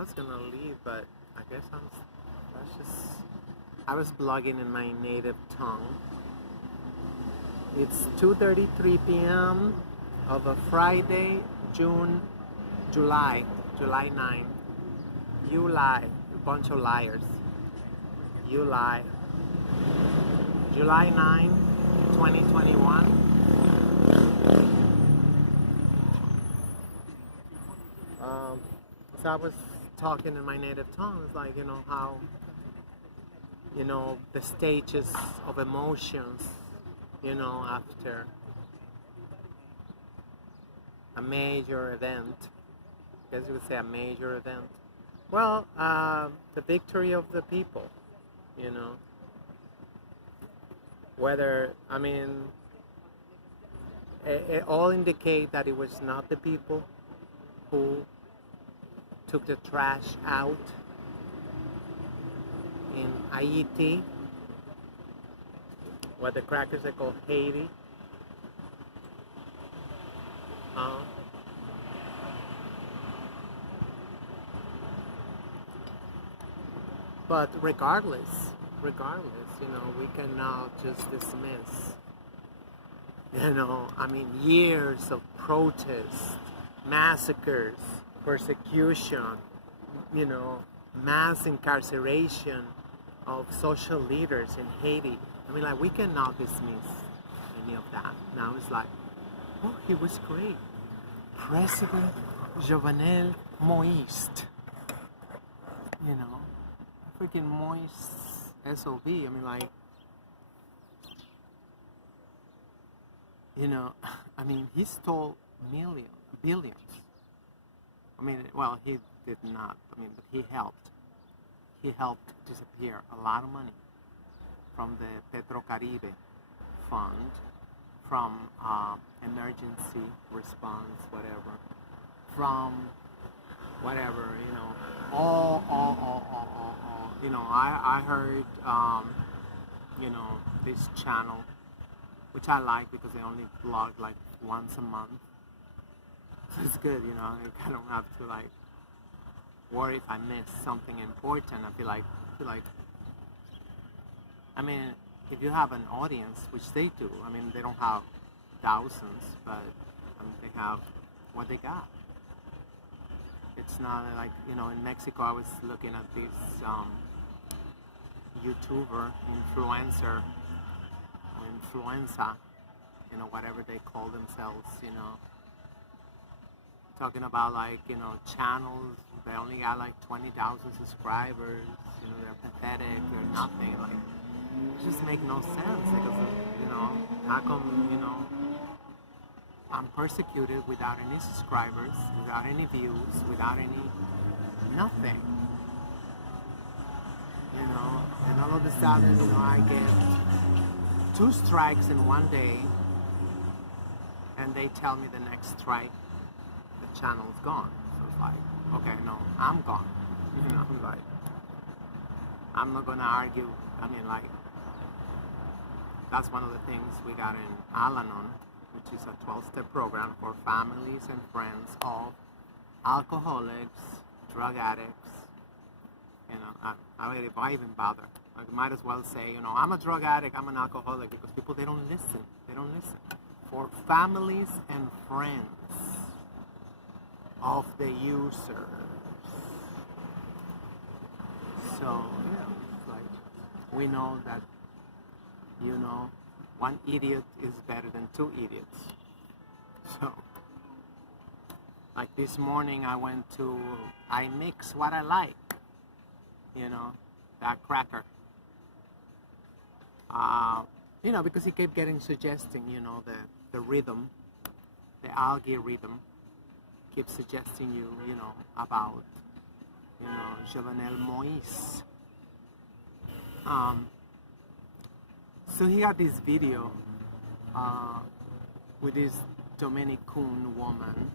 I was gonna leave, but I guess I was blogging in my native tongue. It's 2:33 p.m. of a Friday, July 9. You lie, a bunch of liars. You lie. July 9, 2021. So I was talking in my native tongue. It's like, how, the stages of emotions, after a major event. I guess you would say a major event. Well, the victory of the people, whether, it all indicate that it was not the people who took the trash out in Haiti, what the crackers are called Haiti. But regardless, we cannot just dismiss, years of protests, massacres, persecution, mass incarceration of social leaders in Haiti. We cannot dismiss any of that. Now it's like, oh, he was great. President Jovenel Moïse. Freaking Moïse SOB. He stole billions. He did not. But he helped. He helped disappear a lot of money from the Petrocaribe fund, from emergency response, whatever, from whatever, all. I heard, this channel, which I like because they only blog like once a month. So it's good, I don't have to worry if I miss something important. I feel like, if you have an audience, which they do, they don't have thousands, but they have what they got. It's not like, in Mexico, I was looking at this YouTuber, influencer, influenza, whatever they call themselves, talking about channels, they only got 20,000 subscribers, they're pathetic, they're nothing, it just make no sense because, how come, I'm persecuted without any subscribers, without any views, without any nothing, and all of a sudden, I get 2 strikes in one day, and they tell me the next strike, the channel's gone. So it's like, okay, no, I'm gone. I'm not gonna argue. That's one of the things we got in Al-Anon, which is a 12-step program for families and friends of alcoholics, drug addicts. Why even bother? I might as well say, I'm a drug addict, I'm an alcoholic, because people, they don't listen. They don't listen. For families and friends of the users. So, we know that, one idiot is better than 2 idiots. So, this morning I mix what I like, that cracker. Because he kept suggesting, the rhythm, the algae rhythm, keeps suggesting you, about, Jovenel Moïse. So he had this video with this Dominican woman.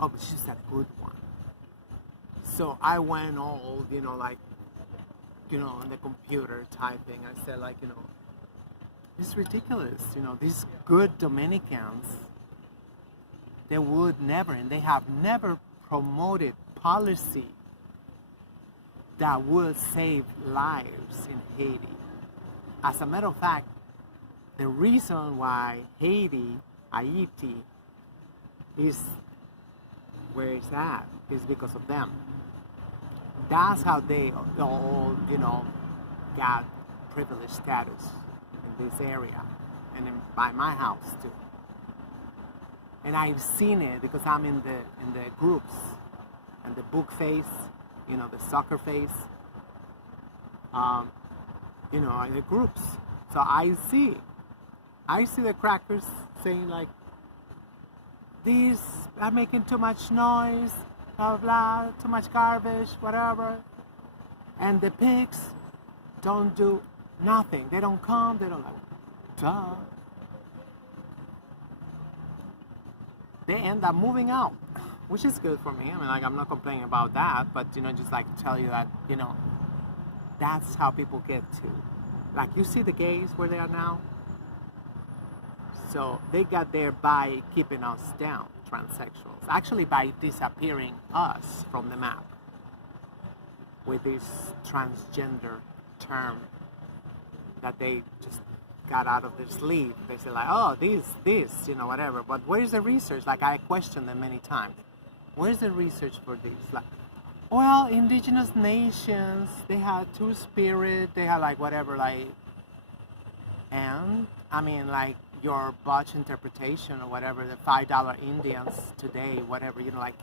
Oh, but she's a good one. So I went all, on the computer typing. I said, it's ridiculous. These good Dominicans, they would never, and they have never promoted policy that would save lives in Haiti. As a matter of fact, the reason why Haiti is where it's at is because of them. That's how they all, got privileged status in this area and by my house too. And I've seen it because I'm in the groups and the book face, the soccer face, the groups. So I see the crackers saying like, these are making too much noise, blah, blah, too much garbage, whatever. And the pigs don't do nothing. They don't come, they don't duh. They end up moving out, which is good for me. I mean, like, I'm not complaining about that, but, just like to tell you that, that's how people get to. Like, you see the gays where they are now? So they got there by keeping us down, transsexuals. Actually, by disappearing us from the map with this transgender term that they just got out of their sleeve. They say like, oh, this, whatever. But where's the research? Like, I questioned them many times. Where's the research for this? Like, well, indigenous nations, they had two-spirit, they had like whatever, like, and, I mean, like, your botch interpretation or whatever, the $5 Indians today, whatever, like,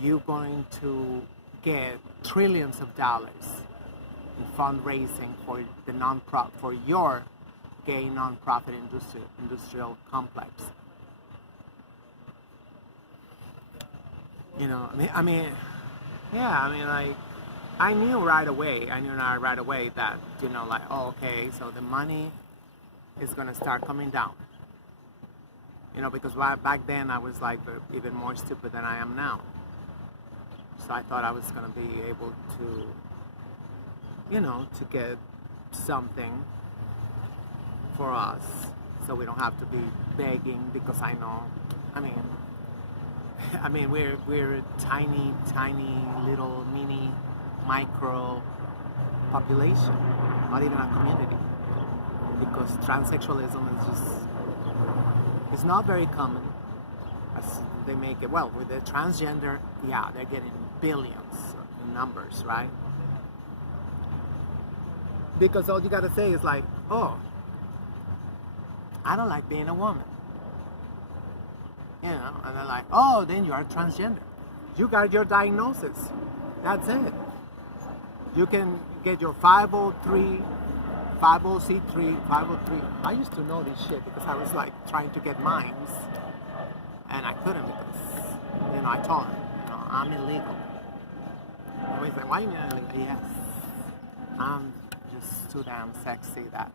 you're going to get trillions of dollars in fundraising for the non-profit, for your gay non-profit industrial complex. Like, I knew right away that, like, oh, okay, so the money is gonna start coming down. Because back then I was like even more stupid than I am now. So I thought I was gonna be able to, to get something for us, so we don't have to be begging, because I know, we're tiny little mini micro population, not even a community, because transsexualism is just, it's not very common as they make it. Well, with the transgender, yeah, they're getting billions in numbers, right? Because all you gotta say is like, oh, I don't like being a woman. And they're like, oh, then you are transgender. You got your diagnosis. That's it. You can get your 503, 50C3, 503. I used to know this shit because I was like trying to get mines, and I couldn't because, I told him, I'm illegal. And he's like, why are you illegal? Yes, I'm just too damn sexy that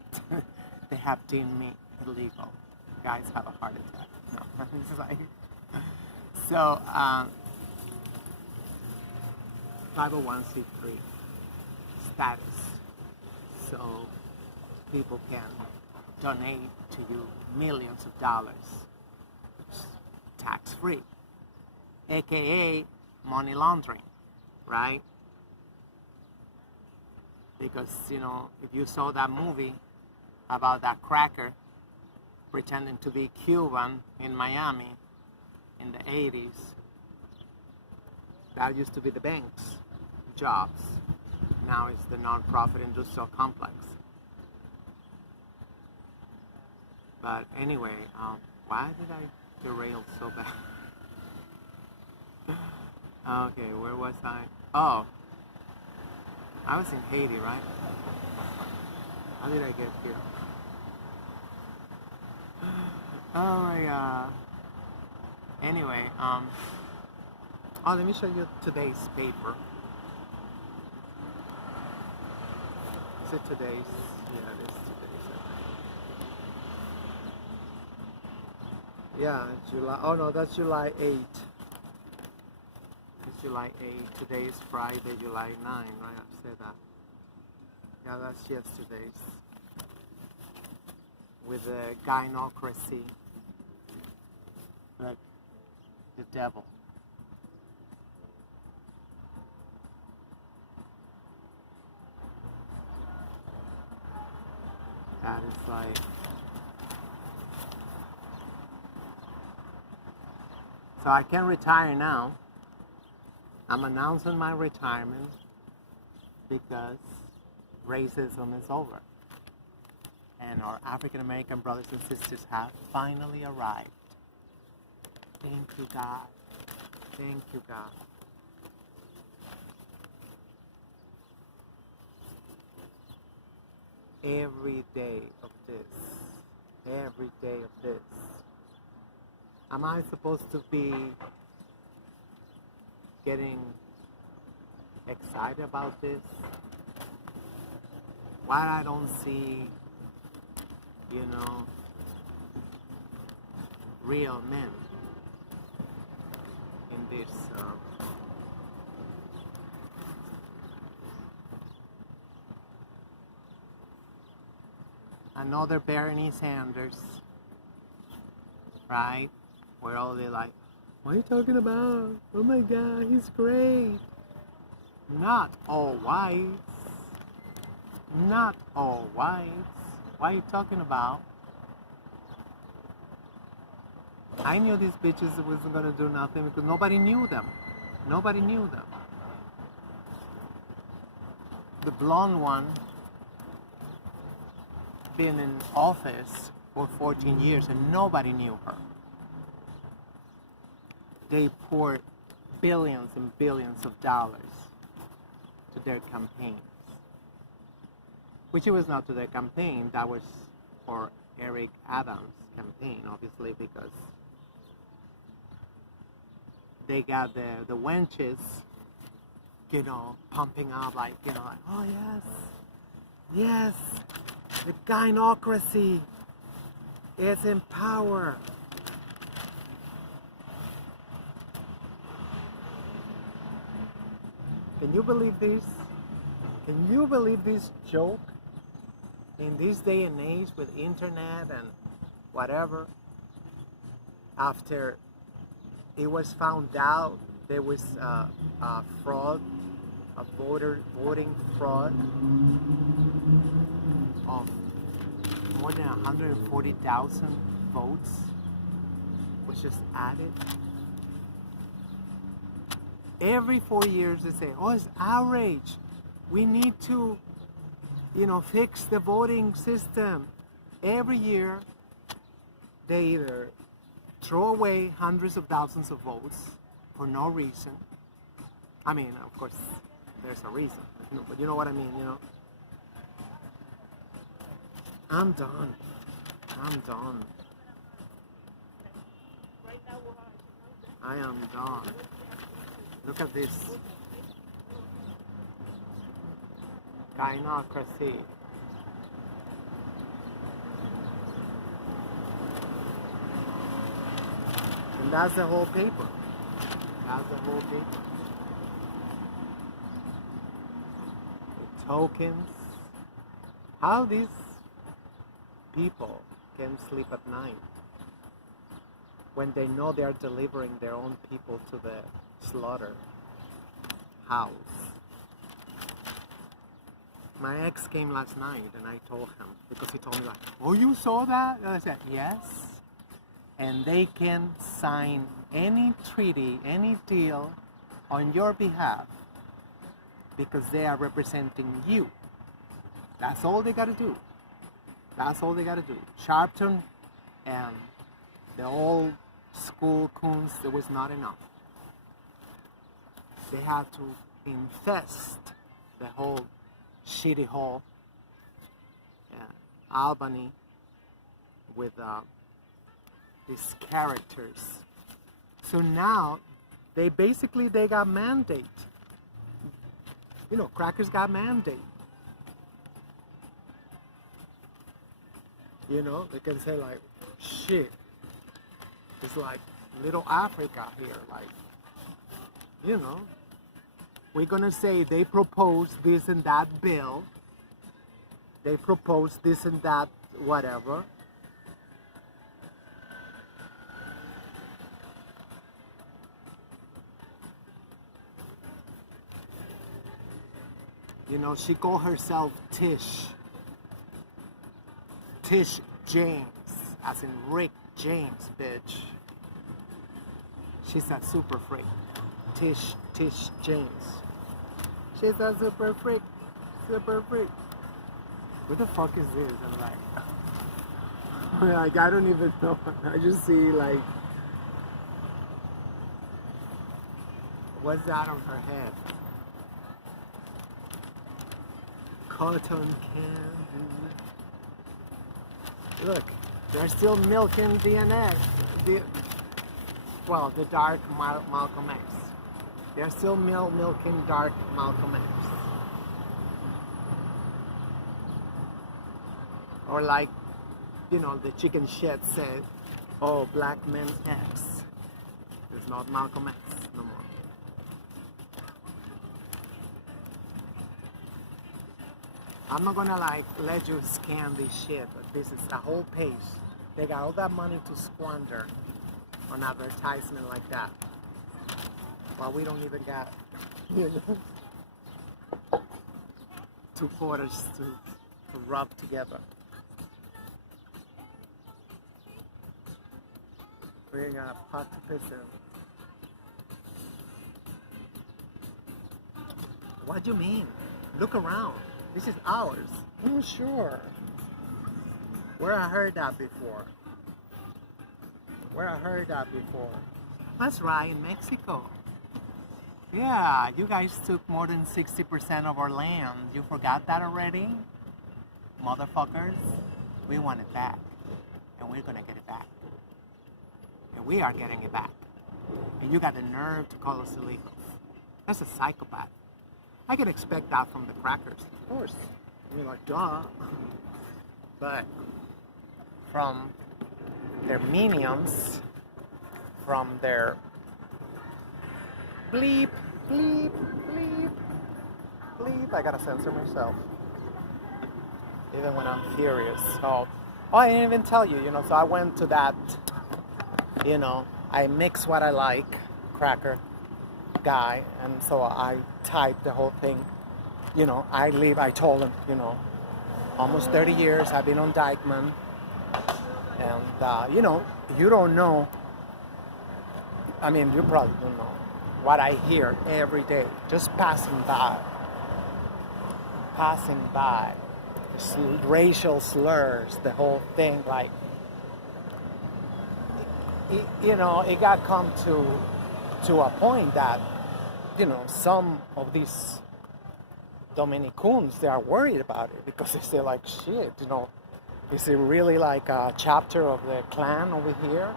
they have deemed me illegal. Guys have a heart attack. No, it's like, so 501c3 status, so people can donate to you millions of dollars, tax-free, aka money laundering, right? Because, if you saw that movie about that cracker pretending to be Cuban in Miami in the 80s, that used to be the bank's jobs. Now it's the non-profit industrial complex. But anyway, why did I derail so bad? Okay, where was I? Oh, I was in Haiti, right? How did I get here? Oh my god. Anyway, let me show you today's paper. Is it today's? Yeah, it is today's. Yeah, July. Oh no, that's July 8th. It's July 8th. Today is Friday, July 9, right? I said that. Yeah, that's yesterday's. With the gynocracy. Like the devil. That is like, so I can retire now. I'm announcing my retirement because racism is over. And our African American brothers and sisters have finally arrived. Thank you, God. Thank you, God. Every day of this, am I supposed to be getting excited about this? Why I don't see, real men in this another Bernie Sanders, right? Where all they like, what are you talking about? Oh my God, he's great. Not all whites. Not all whites. What are you talking about? I knew these bitches wasn't gonna do nothing because nobody knew them. Nobody knew them. The blonde one been in office for 14 years and nobody knew her. They poured billions and billions of dollars to their campaigns. Which it was not to their campaign, that was for Eric Adams' campaign, obviously, because they got the wenches, pumping up like, oh yes, the gynocracy is in power. Can you believe this? Can you believe this joke? In this day and age with internet and whatever, after it was found out there was a fraud, a voting fraud of more than 140,000 votes was just added. Every 4 years they say, oh, it's outrage. We need to, fix the voting system. Every year they either throw away hundreds of thousands of votes for no reason. I mean, of course, there's a reason, but you know what I mean, I'm done. I am done. Look at this. Gynocracy. And that's the whole paper. The tokens. How these people can sleep at night when they know they are delivering their own people to the slaughter house. My ex came last night and I told him, because he told me like, oh, you saw that? And I said, yes. And they can sign any treaty, any deal on your behalf because they are representing you. That's all they gotta do. Sharpton and the old school coons, there was not enough. They had to infest the whole shitty hole, Albany, with these characters. So now they got mandate. Crackers got mandate. They can say like, shit, it's like little Africa here, like, we're gonna say they proposed this and that bill, they proposed this and that whatever. She called herself Tish. Tish James, as in Rick James, bitch. She's a super freak. Tish James. She's a super freak. Super freak. What the fuck is this? I'm like, I don't even know. I just see like, what's that on her head? Cotton candy. Look, they're still milking DNX. The dark Malcolm X. They're still milking dark Malcolm X. Or like, you know, the chicken shit said, oh, black men X. It's not Malcolm X no more. I'm not gonna like let you scan this shit, but this is a whole page. They got all that money to squander on advertisement like that. While we don't even got, you know, 2 quarters to rub together. We're gonna pot to piss in. What do you mean? Look around. This is ours. I'm sure. Where I heard that before. That's right, in Mexico. Yeah, you guys took more than 60% of our land. You forgot that already? Motherfuckers. We want it back. And we're gonna get it back. And we are getting it back. And you got the nerve to call us illegals. That's a psychopath. I can expect that from the crackers, of course. I mean, like, duh. But from their minions, from their bleep, bleep, bleep, bleep. I gotta censor myself. Even when I'm furious. So, I didn't even tell you, you know, so I went to that, you know, I mix what I like, cracker guy, and so I typed the whole thing. You know, I told him, you know, almost 30 years I've been on Dykeman, and you know, you don't know, I mean, you probably don't know what I hear every day, just passing by, racial slurs, the whole thing, like, you know, it got come to a point that, you know, some of these Dominicans, they are worried about it because they say like, shit, you know, is it really like a chapter of the Klan over here?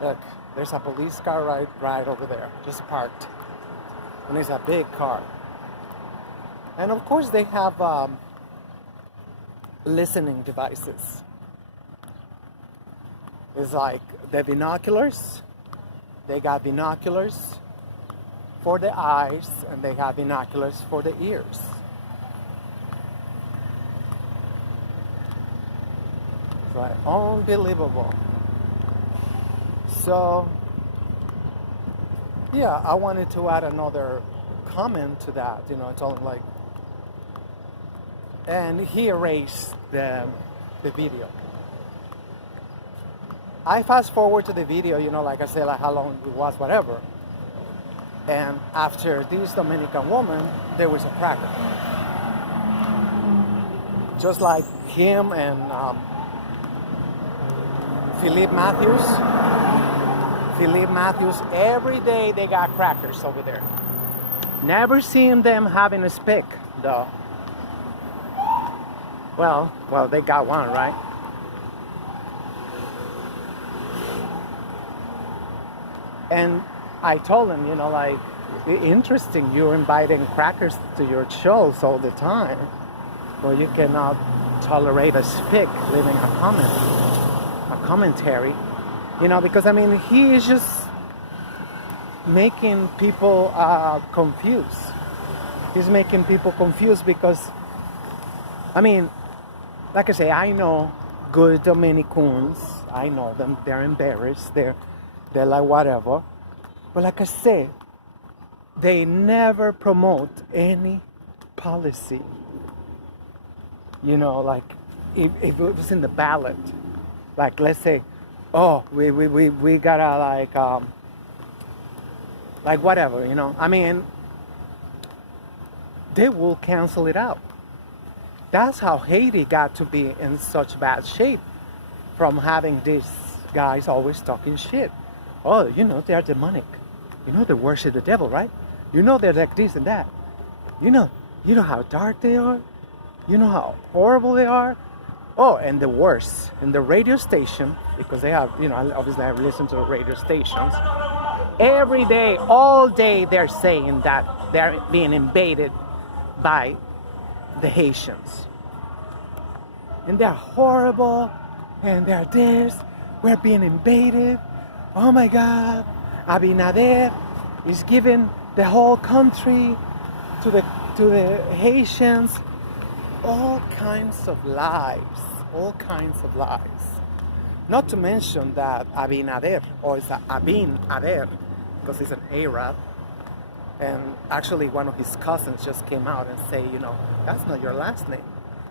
Look, there's a police car right over there, just parked, and it's a big car. And of course they have listening devices. It's like the binoculars. They got binoculars for the eyes, and they have binoculars for the ears. It's like unbelievable. So, yeah, I wanted to add another comment to that. You know, it's all like, and he erased the video. I fast forward to the video, you know, like I said, like how long it was, whatever. And after this Dominican woman, there was a cracker. Just like him and Philippe Matthews, every day they got crackers over there. Never seen them having a spick, though. Well, they got one, right? And I told him, you know, like, interesting, you're inviting crackers to your shows all the time. Well, you cannot tolerate a spick leaving a commentary. You know, because, I mean, he is just making people confused. He's making people confused because, I mean, like I say, I know good Dominicans. I know them. They're embarrassed. They're like whatever. But like I said, they never promote any policy. You know, like if it was in the ballot, like let's say, oh, we gotta like whatever, you know. I mean, they will cancel it out. That's how Haiti got to be in such bad shape, from having these guys always talking shit. Oh, you know, they're demonic. You know, they worship the devil, right? You know, they're like this and that. You know how dark they are. You know how horrible they are. Oh, and the worst, in the radio station, because they have, you know, obviously I have listened to the radio stations. Every day, all day, they're saying that they're being invaded by the Haitians. And they're horrible, and they're this, we're being invaded. Oh my God, Abinader is giving the whole country to the Haitians. All kinds of lies, all kinds of lies. Not to mention that Abinader, or it's Abin Ader, because he's an Arab, and actually one of his cousins just came out and say, you know, that's not your last name.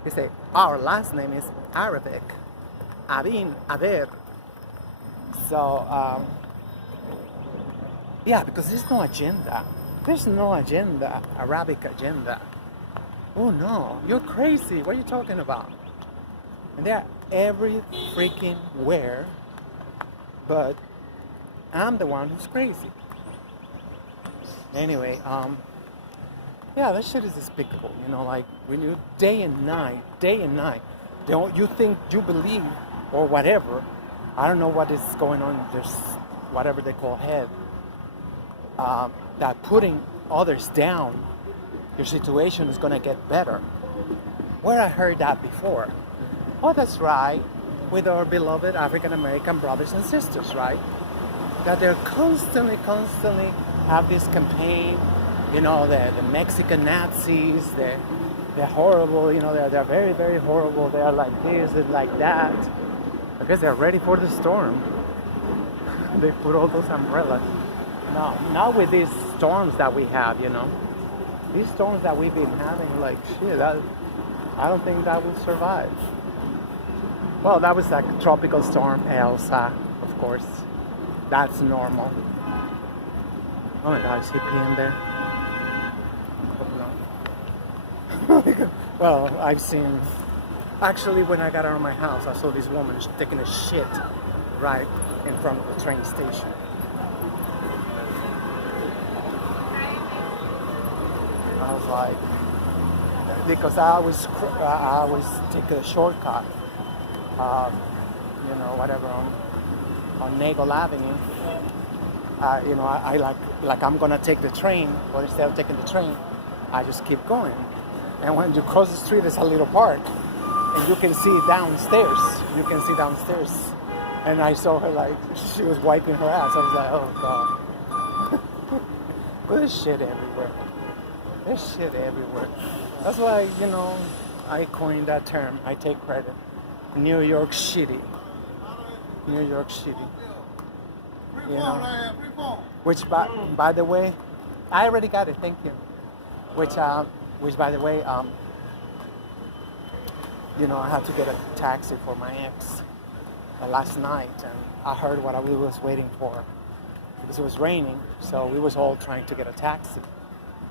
He said, our last name is Arabic, Abin Ader. So, yeah, because there's no agenda. There's no agenda, Arabic agenda. Oh no, you're crazy. What are you talking about? And they're every freaking where, but I'm the one who's crazy. Anyway, yeah, that shit is despicable. You know, like when you day and night, don't you think you believe or whatever? I don't know what is going on. There's whatever they call head. That putting others down, your situation is going to get better. Where I heard that before. Oh, that's right. With our beloved African American brothers and sisters, right? That they're constantly have this campaign. You know, the Mexican Nazis, they're horrible. You know, they're very, very horrible. They're like this and like that. I guess they're ready for the storm. They put all those umbrellas. No, not with these storms that we have, you know. These storms that we've been having, like, shit, I don't think that will survive. Well, that was like a tropical storm, Elsa, of course. That's normal. Oh my God, is he peeing there? Well, I've seen... Actually, when I got out of my house, I saw this woman taking a shit right in front of the train station. I was like, because I always take a shortcut, you know, whatever on Nagel Avenue. You know, I like I'm gonna take the train, but instead of taking the train, I just keep going. And when you cross the street, there's a little park, and you can see downstairs. You can see downstairs. And I saw her like she was wiping her ass. I was like, oh God, there's shit everywhere. There's shit everywhere. That's why, you know, I coined that term. I take credit. New York City. New York City. You know, which by the way, I already got it. Thank you. Which by the way, you know, I had to get a taxi for my ex last night, and I heard what I was waiting for because it was raining, so we was all trying to get a taxi.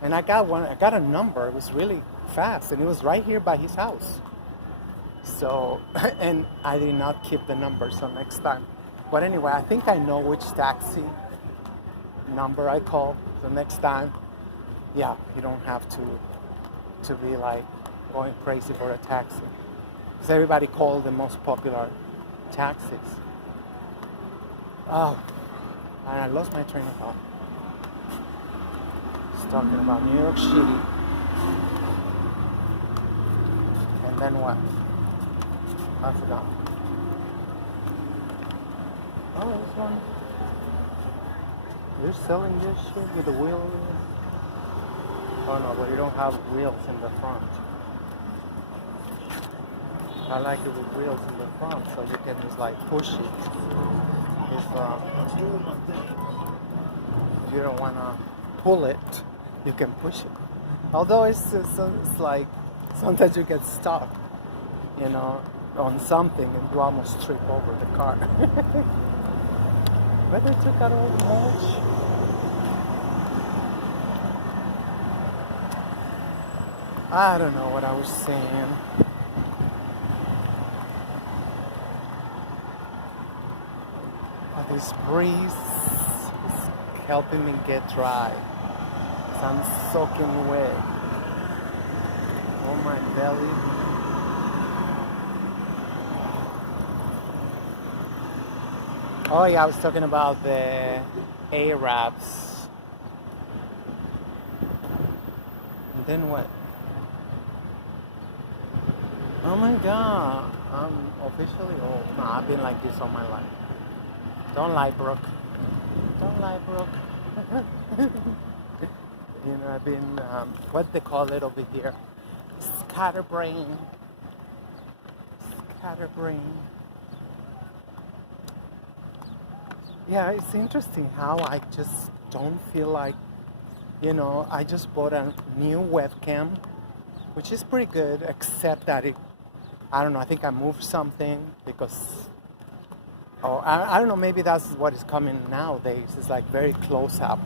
And I got a number. It was really fast, and it was right here by his house. So, and I did not keep the number, so next time. But anyway, I think I know which taxi number I call. So next time, yeah, you don't have to be like going crazy for a taxi. Because everybody called the most popular taxis. Oh, and I lost my train of thought. Talking about New York City, and then what? I forgot. Oh, this one. They're selling this shit with the wheels. Oh no, but you don't have wheels in the front. I like it with wheels in the front, so you can just like push it. If you don't wanna pull it, you can push it. Although it's like sometimes you get stuck, you know. on something and you almost trip over the car. But they took out all the mulch. I don't know what I was saying. But this breeze is helping me get dry. 'Cause I'm soaking wet on my belly. Oh yeah, I was talking about the Arabs. And then what? Oh my god, I'm officially old. No, I've been like this all my life. Don't lie, Brooke. Don't lie, Brooke. You know, I've been, what they call it over here? Scatterbrain. Scatterbrain. Yeah, it's interesting how I just don't feel like, you know, I just bought a new webcam, which is pretty good, except that I don't know, I think I moved something because, I don't know, maybe that's what is coming nowadays. It's like very close up.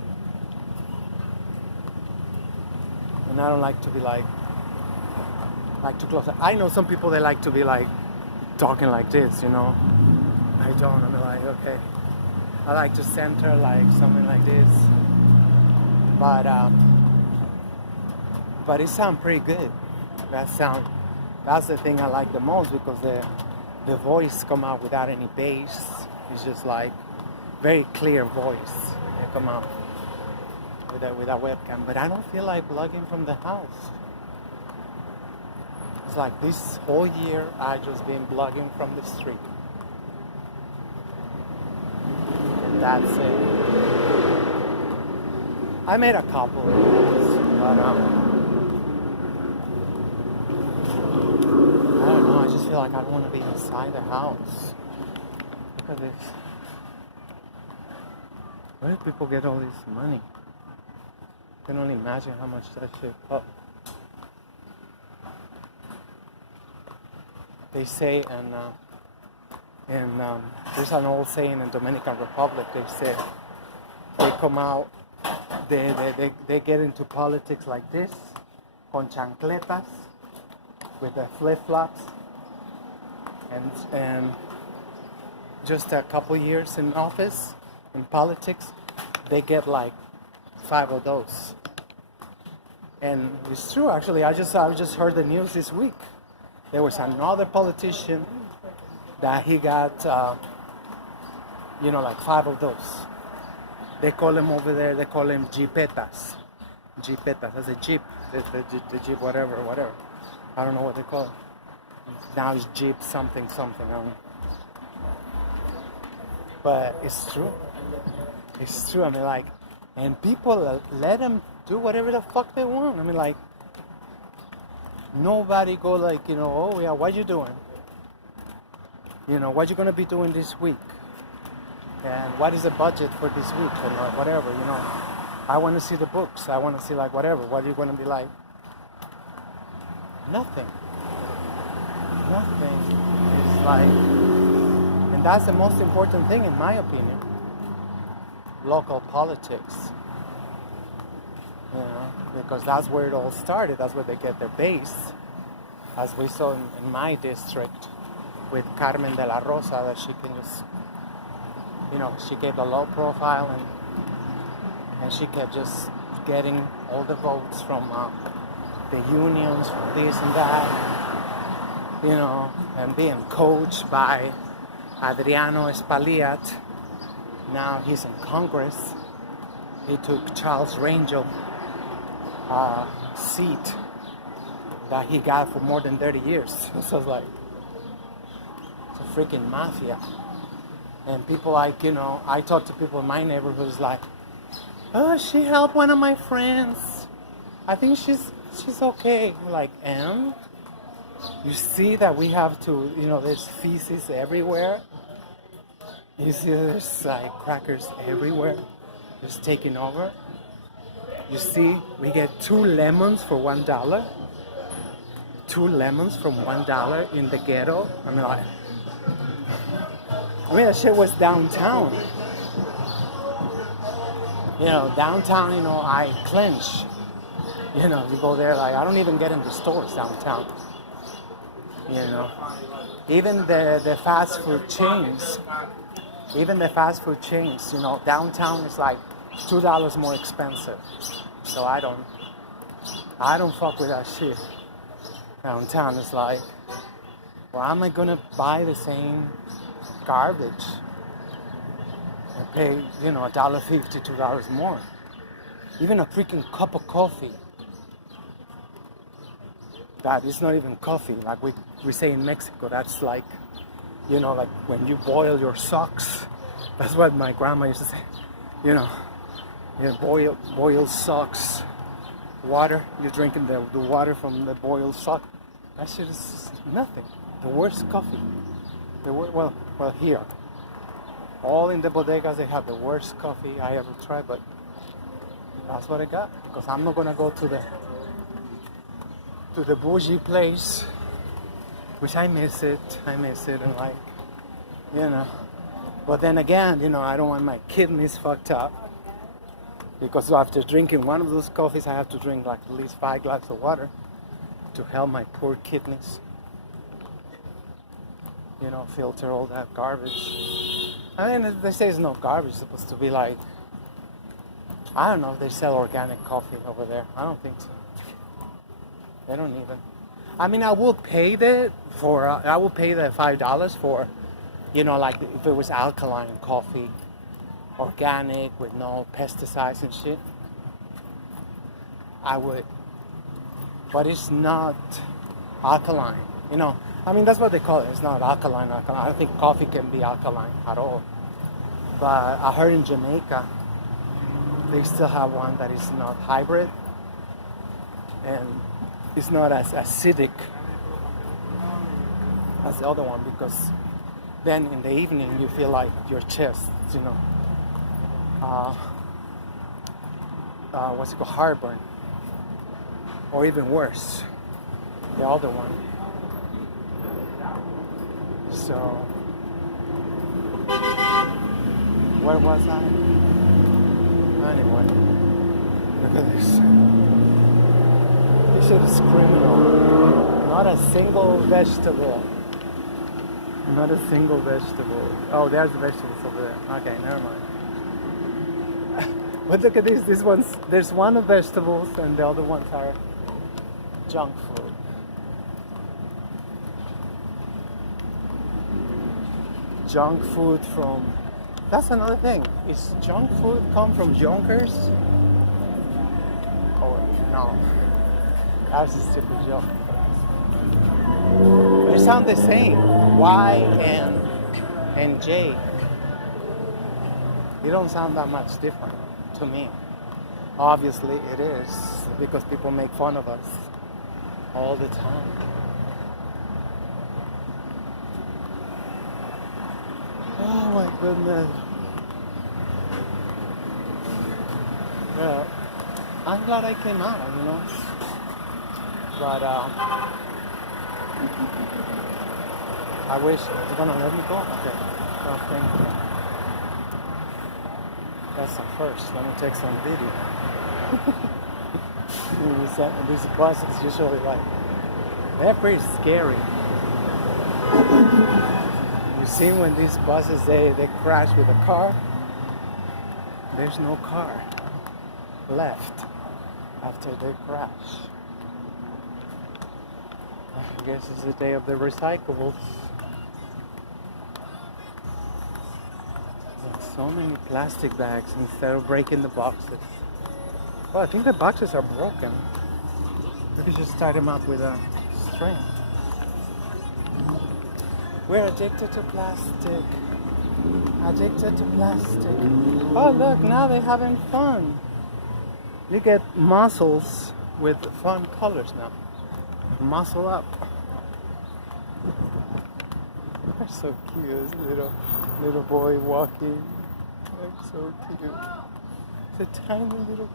And I don't like to be like too close up. I know some people, they like to be like talking like this, you know. I don't, I'm like, okay. I like to center like something like this. But it sounds pretty good. That's the thing I like the most, because the voice come out without any bass. It's just like very clear voice. They come out with a webcam. But I don't feel like vlogging from the house. It's like this whole year I just been vlogging from the street. And that's it. I made a couple of videos, but I don't know, I just feel like I don't want to be inside the house. Look at this. Where do people get all this money? I can only imagine how much that shit costs. They say, and there's an old saying in Dominican Republic, they say, they come out, they get into politics like this, con chancletas, with the flip-flops, and just a couple years in office, in politics, they get like 5 of those. And it's true, actually. I just heard the news this week. There was another politician that he got, like 5 of those. They call him over there, they call him jipetas. Jipetas, that's a jeep, the jeep, whatever. I don't know what they call it. Now it's jeep something, I don't know. But it's true. It's true, I mean, like, and people let them do whatever the fuck they want. I mean, like, nobody go like, oh yeah, what you doing? What you gonna be doing this week? And what is the budget for this week? And whatever, I want to see the books. I want to see like whatever. What are you gonna be like? Nothing. It's like, and that's the most important thing in my opinion. Local politics. Because that's where it all started. That's where they get their base. As we saw in my district with Carmen de la Rosa, that she can just, she gave a low profile and she kept just getting all the votes from the unions, from this and that, and being coached by Adriano Espaillat. Now he's in Congress. He took Charles Rangel seat that he got for more than 30 years. So it's like, it's a freaking mafia. And people like, I talk to people in my neighborhood like, oh, she helped one of my friends. I think she's okay. Like, and you see that we have to, there's feces everywhere. You see there's like crackers everywhere, just taking over. You see, we get 2 lemons for $1. 2 lemons from $1 in the ghetto. I mean, like, that shit was downtown. You know, downtown, you know, I clench. You know, you go there, like, I don't even get into stores downtown. You know, even the fast food chains, you know, downtown is like $2 more expensive. So I don't fuck with that shit. Downtown is like, why am I gonna buy the same garbage and pay, you know, $1.50, $2 more? Even a freaking cup of coffee. That is not even coffee, like we say in Mexico. That's like, you know, like when you boil your socks. That's what my grandma used to say. You know, you boil socks, water. You're drinking the water from the boiled sock. That shit is nothing. The worst coffee. Well, here, all in the bodegas they have the worst coffee I ever tried. But that's what I got, because I'm not gonna go to the bougie place, which I miss it, and like, you know, but then again, you know, I don't want my kidneys fucked up, because after drinking one of those coffees, I have to drink like at least 5 glasses of water to help my poor kidneys, you know, filter all that garbage. I mean, they say it's no garbage, it's supposed to be like, I don't know if they sell organic coffee over there. I don't think so. They don't even. I mean, I will pay the $5 for, you know, like if it was alkaline coffee, organic with no pesticides and shit. I would, but it's not alkaline. You know, I mean, that's what they call it. It's not alkaline. I don't think coffee can be alkaline at all. But I heard in Jamaica they still have one that is not hybrid and it's not as acidic as the other one, because then in the evening you feel like your chest, you know, what's it called, heartburn, or even worse, the other one. So, where was I? Anyway, look at this. This shit is criminal. Not a single vegetable. Not a single vegetable. Oh, there's the vegetables over there. Okay, never mind. But look at this. This one's, there's one of vegetables and the other ones are junk food. Junk food from... That's another thing. Is junk food come from Yonkers? Or no? That's a stupid joke. They sound the same. Y and J. They don't sound that much different to me. Obviously it is, because people make fun of us all the time. Oh my goodness. Yeah, I'm glad I came out, you know. But I wish it's gonna let me go. Okay. Oh, thank you. That's the first. Let me take some video. These buses usually like, they're pretty scary. You see when these buses they crash with a car, there's no car left after they crash. I guess it's the day of the recyclables. So many plastic bags instead of breaking the boxes. Well, I think the boxes are broken. Maybe just tie them up with a string. We're addicted to plastic. Addicted to plastic. Oh look, now they're having fun. You get mussels with fun colors now. Muscle up. They're so cute. Little boy walking. They're so cute. It's a tiny little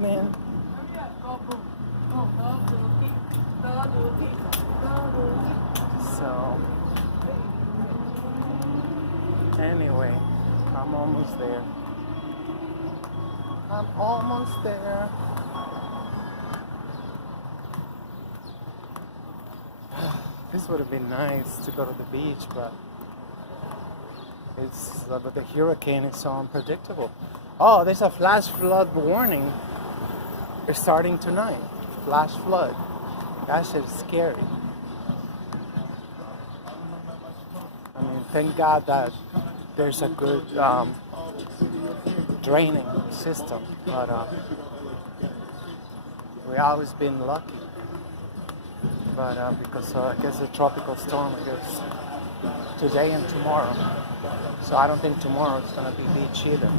man. So, anyway, I'm almost there. I'm almost there. This would have been nice to go to the beach, but but the hurricane is so unpredictable. Oh, there's a flash flood warning. It's starting tonight. Flash flood. That shit is scary. I mean, thank God that there's a good draining system, but we always been lucky. But because I guess a tropical storm, I guess today and tomorrow. So I don't think tomorrow it's gonna be beach either.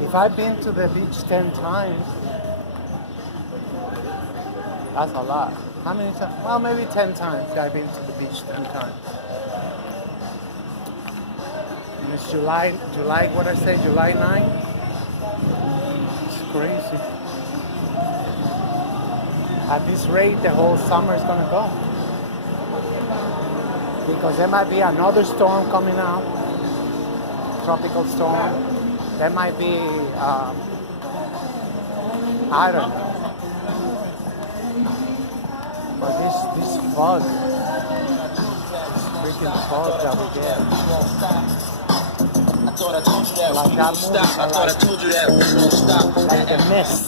If I've been to the beach 10 times, that's a lot. How many times? Well, maybe 10 times I've been to the beach 10 times. And it's July, what I say, July 9? It's crazy. At this rate, the whole summer is gonna go. Because there might be another storm coming out, tropical storm. There might be, I don't know. But this fog, this freaking fog that we get, like that movie, like the mist.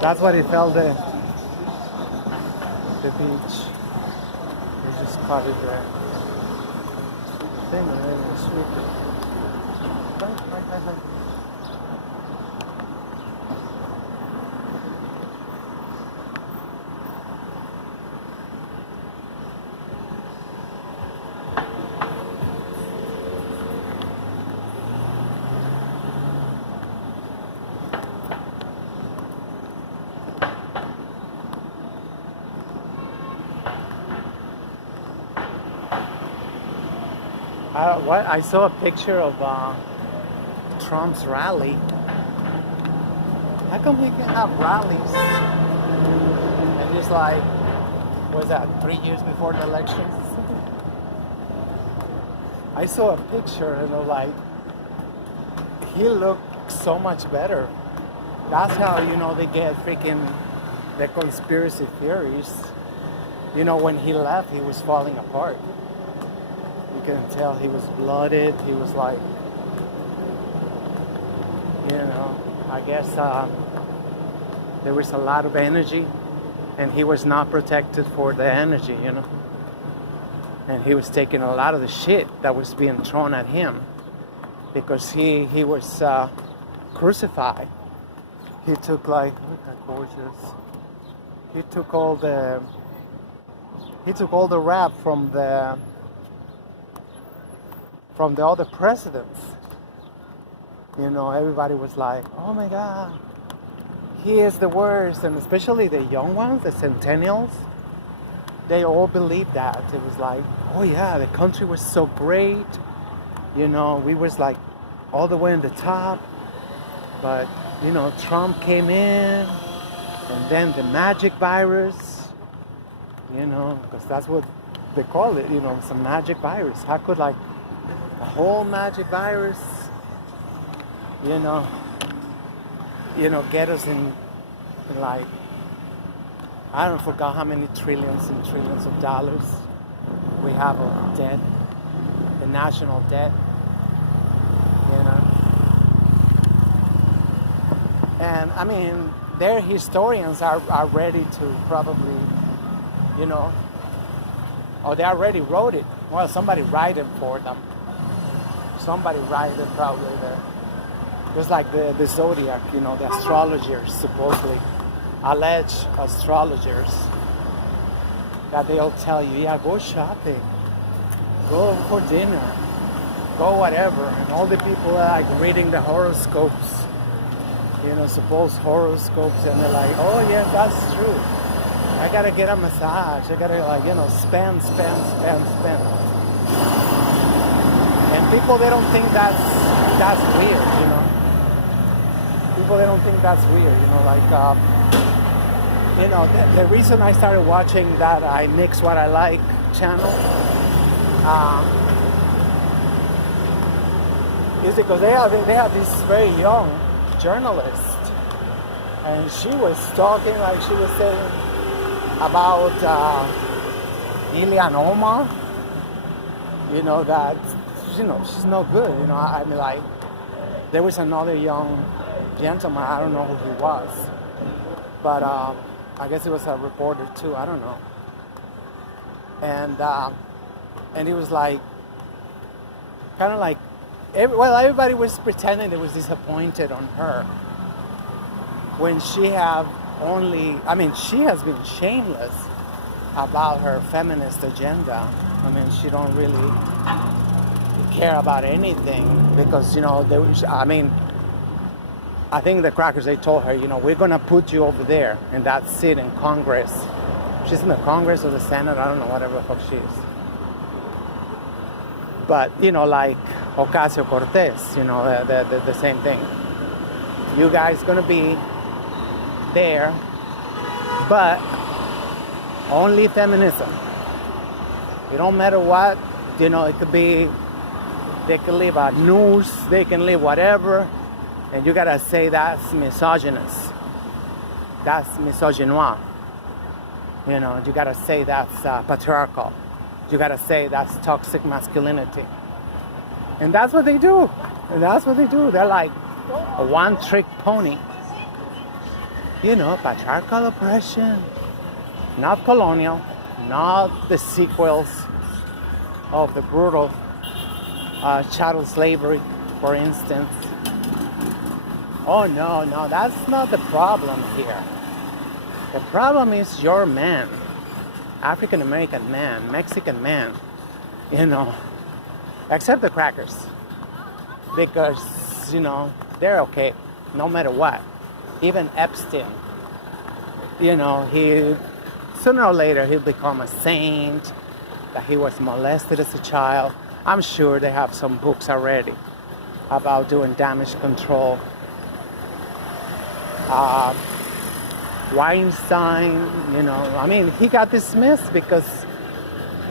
That's what it felt the beach. They just caught it there. Thing really sweet. I saw a picture of Trump's rally. How come he can have rallies and just like, what was that, 3 years before the elections? I saw a picture and like, he looked so much better. That's how, they get freaking the conspiracy theories. When he left, he was falling apart. You can tell he was blooded. He was like, I guess there was a lot of energy and he was not protected for the energy, And he was taking a lot of the shit that was being thrown at him because he was crucified. He took look at gorgeous. He took all the rap from the other presidents. Everybody was like, oh my God, he is the worst. And especially the young ones, the centennials, they all believed that. It was like, oh yeah, the country was so great. We was like all the way on the top. But, Trump came in and then the magic virus, because that's what they call it, it's a magic virus. How could a whole magic virus, get us in like, I don't forget how many trillions and trillions of dollars we have of debt, the national debt, And I mean, their historians are ready to probably, or they already wrote it. Well, somebody write it for them. Somebody write it probably there. Just like the zodiac, the astrologers, supposedly, alleged astrologers, that they'll tell you, yeah, go shopping, go for dinner, go whatever. And all the people are like reading the horoscopes, supposed horoscopes, and they're like, oh yeah, that's true. I gotta get a massage. I gotta spend. And people, they don't think that's weird, people, they don't think that's weird, the reason I started watching that I Mix What I Like channel is because they have this very young journalist, and she was talking, like she was saying about Ilhan Omar, that she's no good. I mean, like, there was another young gentleman, I don't know who he was, but I guess he was a reporter too, I don't know. And he was like, kind of like, everybody was pretending they was disappointed on her when she has been shameless about her feminist agenda. I mean, she don't really care about anything because, I think the crackers, they told her, we're going to put you over there in that seat in Congress. She's in the Congress or the Senate, I don't know, whatever the fuck she is. But, like Ocasio-Cortez, the same thing. You guys going to be there, but only feminism. It don't matter what, it could be, they can leave a news, they can leave whatever, and you gotta say that's misogynist, that's misogynoir. You gotta say that's patriarchal. You gotta say that's toxic masculinity. And that's what they do. They're like a one-trick pony. Patriarchal oppression, not colonial, not the sequels of the brutal chattel slavery, for instance. Oh no, that's not the problem here. The problem is your man, African American man, Mexican man, except the crackers, because they're okay no matter what. Even Epstein, he sooner or later he'll become a saint, that he was molested as a child. I'm sure they have some books already about doing damage control. Weinstein, he got dismissed because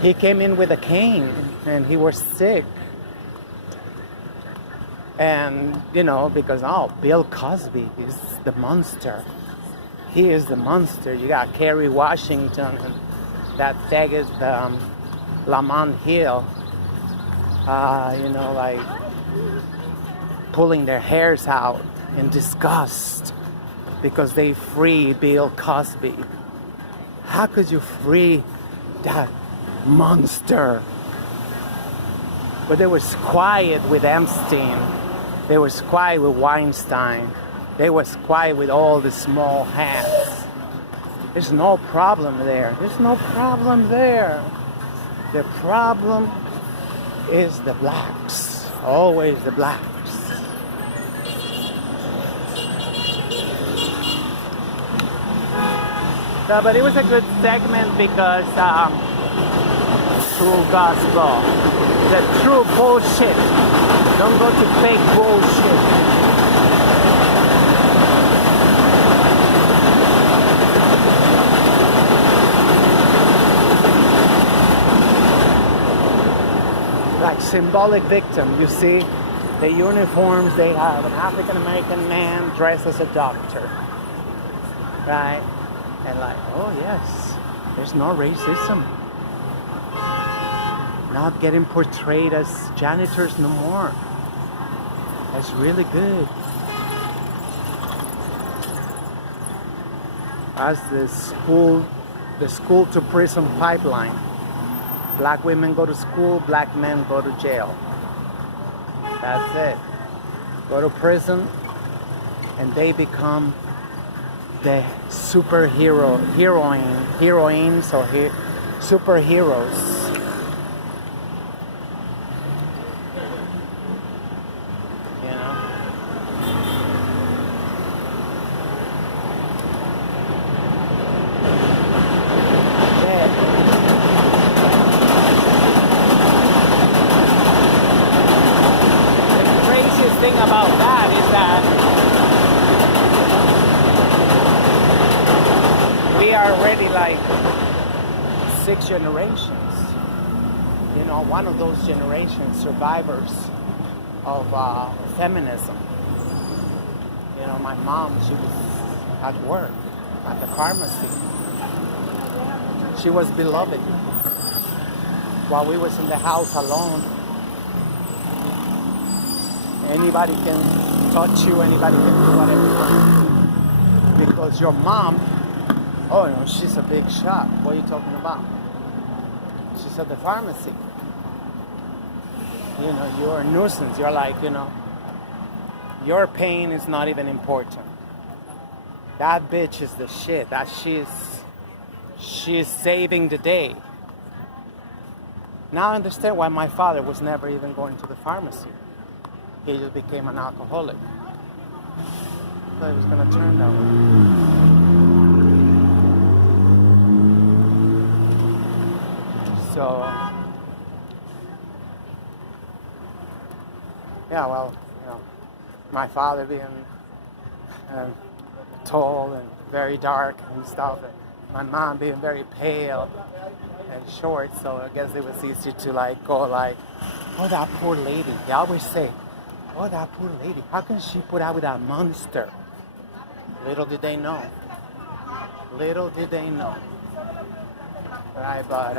he came in with a cane and he was sick. And, because, Bill Cosby is the monster. He is the monster. You got Kerry Washington and that faggot, Lamont Hill, pulling their hairs out in disgust because they free Bill Cosby. How could you free that monster? But they was quiet with Epstein. They was quiet with Weinstein. They was quiet with all the small hats. There's no problem there. The problem is the blacks. Always the blacks. No, but it was a good segment because true gospel, the true bullshit. Don't go to fake bullshit. Like symbolic victim, you see, the uniforms, they have an African American man dressed as a doctor, right? And like, oh yes, there's no racism. Not getting portrayed as janitors no more. That's really good. As the school to prison pipeline. Black women go to school, black men go to jail. That's it. Go to prison and they become the heroines or superheroes. Thing about that is that already like 6 generations. You know, one of those generations survivors of feminism. You know, my mom, she was at work at the pharmacy. She was beloved. While we was in the house alone, anybody can touch you, anybody can do whatever. Because your mom, oh no, she's a big shot. What are you talking about? She's at the pharmacy. You know, you're a nuisance. You're like, you know, your pain is not even important. That bitch is the shit. That she's saving the day. Now I understand why my father was never even going to the pharmacy. He just became an alcoholic. I thought he was gonna turn that way. So, yeah, well, you know, my father being tall and very dark and stuff, and my mom being very pale and short, so I guess it was easy to like go like, oh, that poor lady. They always say, oh, that poor lady, how can she put out with that monster? Little did they know. Little did they know. Right, but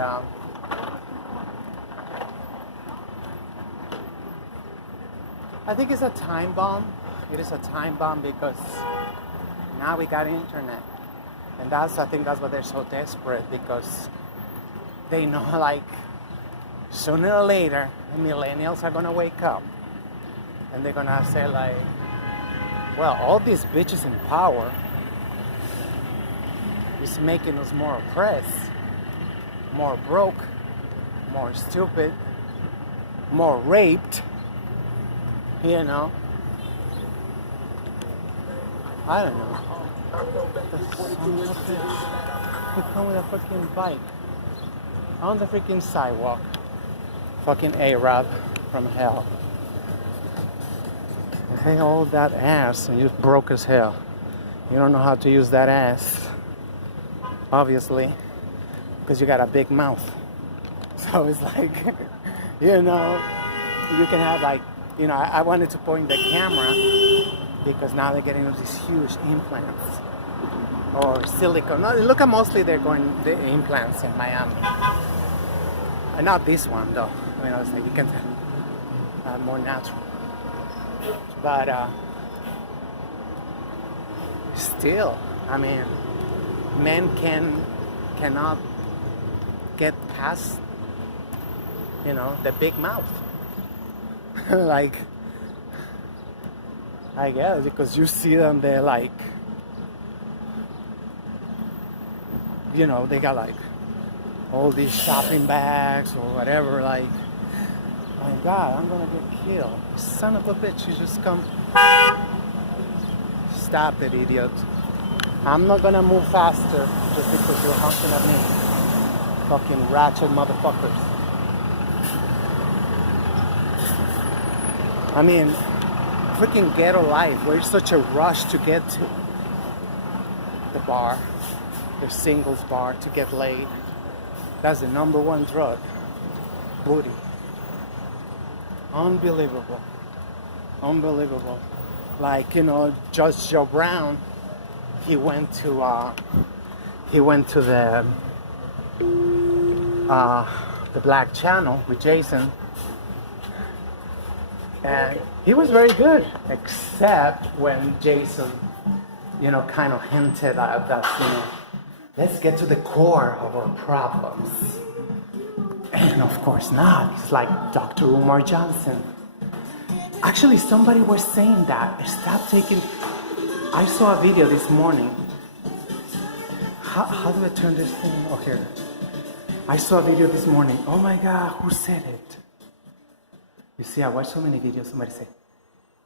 I think it's a time bomb. It is a time bomb because now we got internet. And I think that's why they're so desperate, because they know like sooner or later the millennials are gonna wake up and they're gonna say like, well, all these bitches in power is making us more oppressed, more broke, more stupid, more raped, you know. I don't know. He come with a fucking bike on the freaking sidewalk. Fucking Arab from hell. Hey, all that ass, and you broke as hell. You don't know how to use that ass, obviously, because you got a big mouth. So it's like, you know, you can have like, you know, I wanted to point the camera because now they're getting these huge implants or silicone. No, look at mostly they're going the implants in Miami. Not this one though. I mean, I was like, you can tell, more natural. But still, I mean, men cannot get past, you know, the big mouth. Like, I guess because you see them, they're like, you know, they got like all these shopping bags or whatever. Like, my God, I'm gonna get killed. Son of a bitch, you just come. Stop it, idiot. I'm not gonna move faster just because you're honking at me. Fucking ratchet motherfuckers. I mean, freaking ghetto life. We're such a rush to get to the bar, the singles bar, to get laid. That's the number one drug. Booty. Unbelievable. Unbelievable. Like, you know, Judge Joe Brown, he went to the Black Channel with Jason, and he was very good, except when Jason, you know, kind of hinted at that, you know, let's get to the core of our problems. And of course not. It's like Dr. Umar Johnson. Actually, somebody was saying that. Stop taking... I saw a video this morning. How do I turn this thing? Oh, here. I saw a video this morning. Oh my God, who said it? You see, I watched so many videos. Somebody said,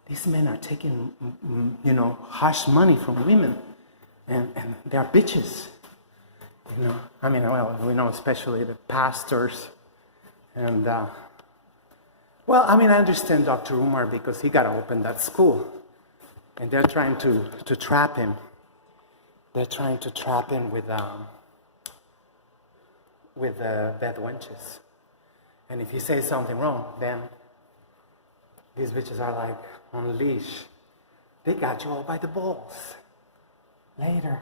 these men are taking, you know, hush money from women. And they're bitches. You know, I mean, well, we know especially the pastors. And, well, I mean, I understand Dr. Umar because he got to open that school. And they're trying to trap him. They're trying to trap him with with bad wenches. And if you say something wrong, then these bitches are like on leash. They got you all by the balls. Later.